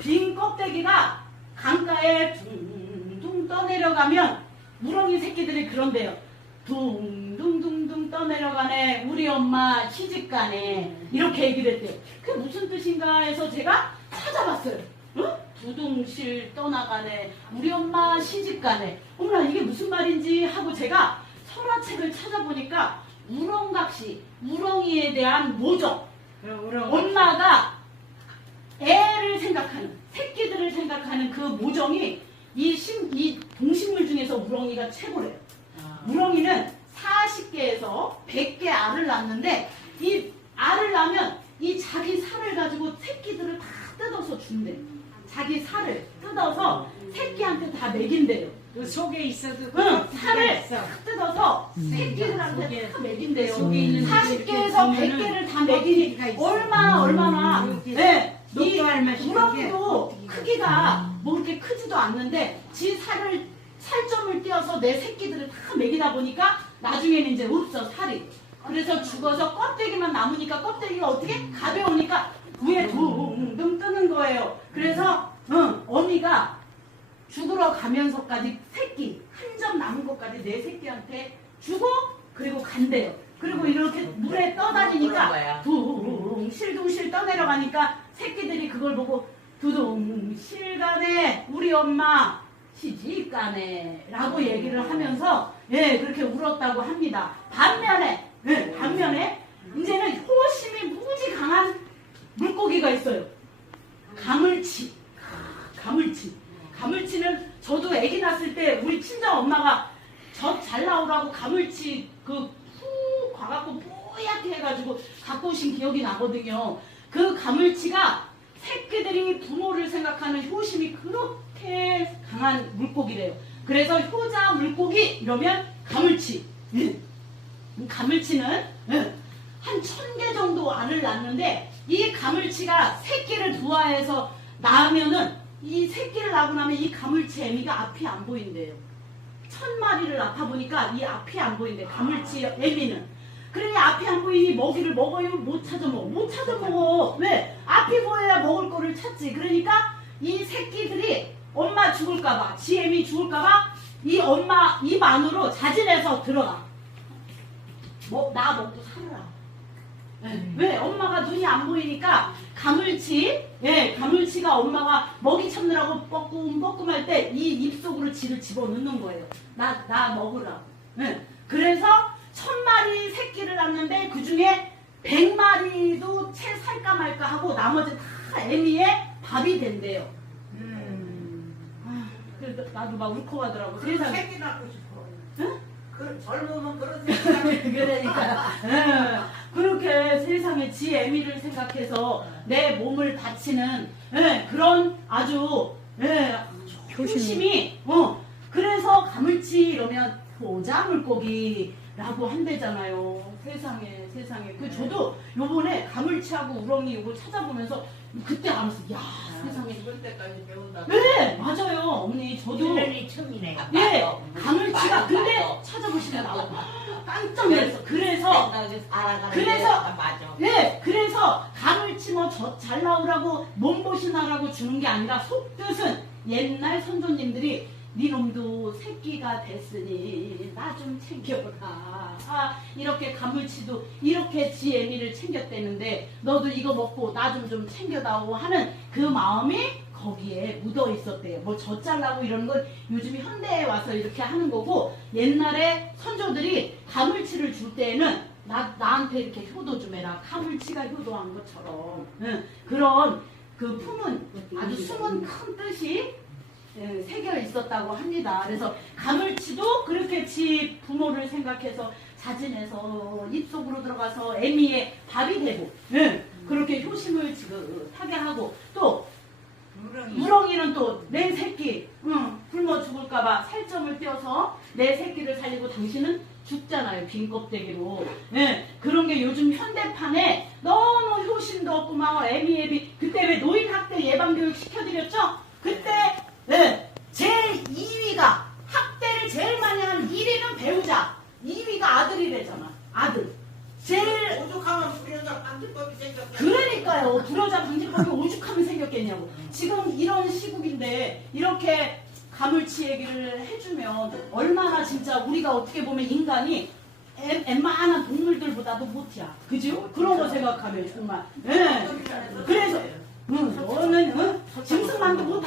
빈 껍데기가 강가에 둥둥 떠내려가면 우렁이 새끼들이 그런데요. 둥둥둥둥 떠내려가네 우리 엄마 시집가네 이렇게 얘기를 했대요. 그게 무슨 뜻인가 해서 제가 찾아봤어요. 응? 두둥실 떠나가네 우리 엄마 시집가네 어머나 이게 무슨 말인지 하고 제가 설화책을 찾아보니까 우렁각시 우렁이에 대한 모정 엄마가 생각하는 새끼들을 생각하는 그 모정이 이, 심, 이 동식물 중에서 우렁이가 최고래요. 우렁이는 40개에서 100개 알을 낳는데 이 알을 낳으면 이 자기 살을 가지고 새끼들을 다 뜯어서 준대. 자기 살을 뜯어서 새끼한테 다 먹인대요. 그 속에 있어도 응, 살을 있어. 탁 뜯어서 새끼들한테 속에- 다 먹인대요. 속에 있는 40개에서 보면은 100개를 다 먹이니. 얼마나 얼마나 이렇게 네, 이 녹두 알맛이 우렁이도 이렇게 크기가 뭐 그렇게 크지도 않는데 지 살을 살점을 띄어서 내 새끼들을 다 먹이다 보니까 나중에는 이제 없어 살이 그래서 죽어서 껍데기만 남으니까 껍데기가 어떻게 가벼우니까 위에 둥둥 뜨는 거예요 그래서 응, 어미가 죽으러 가면서까지 새끼 한 점 남은 것까지 내 새끼한테 주고 그리고 간대요. 그리고 이렇게 물에 떠다니니까 거야. 둥실둥실 떠내려가니까 새끼들이 그걸 보고 두둥 실 가네 우리 엄마 시집 가네 라고 얘기를 하면서 예 그렇게 울었다고 합니다. 반면에 예, 반면에 이제는 호심이 무지 강한 물고기가 있어요. 가물치. 가물치. 가물치는 저도 아기 낳았을 때 우리 친정 엄마가 젖 잘 나오라고 가물치 그푹 과갖고 뽀얗게 해가지고 갖고 오신 기억이 나거든요. 그 가물치가 새끼들이 부모를 생각하는 효심이 그렇게 강한 물고기래요. 그래서 효자 물고기 이러면 가물치. 예. 가물치는 예, 한천 개 정도 알을 낳는데 이 가물치가 새끼를 부화해서 낳으면은 이 새끼를 낳고 나면 이 가물치 애미가 앞이 안 보인대요. 천 마리를 낳다 보니까 이 앞이 안 보인대. 가물치 애미는. 그러니 앞이 안 보이니 먹이를 먹어요? 못 찾아 먹어. 못 찾아 먹어. 왜? 앞이 보여야 먹을 거를 찾지. 그러니까 이 새끼들이 엄마 죽을까봐, 지 애미 죽을까봐 이 엄마 입 안으로 자진해서 들어가. 뭐, 나 먹고 살아라. 예, 왜? 엄마가 눈이 안 보이니까 가물치, 예, 가물치가 엄마가 먹이 찾느라고 뻐끔 뻐끔 할 때 이 입속으로 지를 집어넣는 거예요. 나, 나 먹으라고. 예, 그래서 천 마리 새끼를 낳는데 그 중에 백 마리도 채 살까 말까 하고 나머지 다 애미의 밥이 된대요. 아, 그래서 나도 막 울컥하더라고. 세상에. 새끼 낳고 싶어. 응? 그 젊으면 그런 생각. 그러니까 예, 그렇게 세상에 지 애미를 생각해서 내 몸을 바치는 예, 그런 아주 예, 효심이 어 그래서 가물치 이러면 보자 물고기라고 한대잖아요. 세상에 세상에. 그 저도 요번에 가물치하고 우렁이 이걸 찾아보면서 그때 알았어. 야 세상에. 죽을 때까지 배운다. 네 맞아요. 언니 저도 일년이 처음이네. 예 가물치가 근데 찾아보시면 나와. 깜짝 놀랐어. 그래서 알아가는 그래서- 게 맞아. 네, 그래서 가물치 뭐잘 나오라고 몸보신하라고 주는 게 아니라 속뜻은 옛날 선조님들이 네 놈도 새끼가 됐으니 나 좀 챙겨라. 아, 이렇게 가물치도 이렇게 지 애미를 챙겼대는데 너도 이거 먹고 나 좀 좀 챙겨다오 하는 그 마음이 거기에 묻어 있었대요. 뭐 젖 잘라고 이러는 건 요즘 현대에 와서 이렇게 하는 거고 옛날에 선조들이 가물치를 줄 때에는 나, 나한테 이렇게 효도 좀 해라. 가물치가 효도한 것처럼. 응, 그런 그 품은 아주 숨은 큰 뜻이 예, 새겨 있었다고 합니다. 그래서 가물치도 그렇게 지 부모를 생각해서 자진해서 입속으로 들어가서 애미의 밥이 되고 예, 그렇게 효심을 지긋하게 하고 또 우렁이 는 또 내 새끼 응, 굶어 죽을까봐 살점을 떼어서 내 새끼를 살리고 당신은 죽잖아요 빈 껍데기로. 예, 그런 게 요즘 현대판에 너무 효심도 없고 막 애미애비 그때 왜 노인 학대 예방교육 시켜드렸죠? 그때 예, 제일 2위가 학대를 제일 많이 하는 1위는 배우자 2위가 아들이래잖아 아들 오죽하면 불효자 방지법이 오죽하면 생겼겠냐고. 지금 이런 시국인데 이렇게 가물치 얘기를 해주면 얼마나 진짜 우리가 어떻게 보면 인간이 웬- 웬만한 동물들보다도 못이야. 그죠? 그런 거 생각하면 정말. 예. 그래서 응, 너는 응? 짐승만도 못할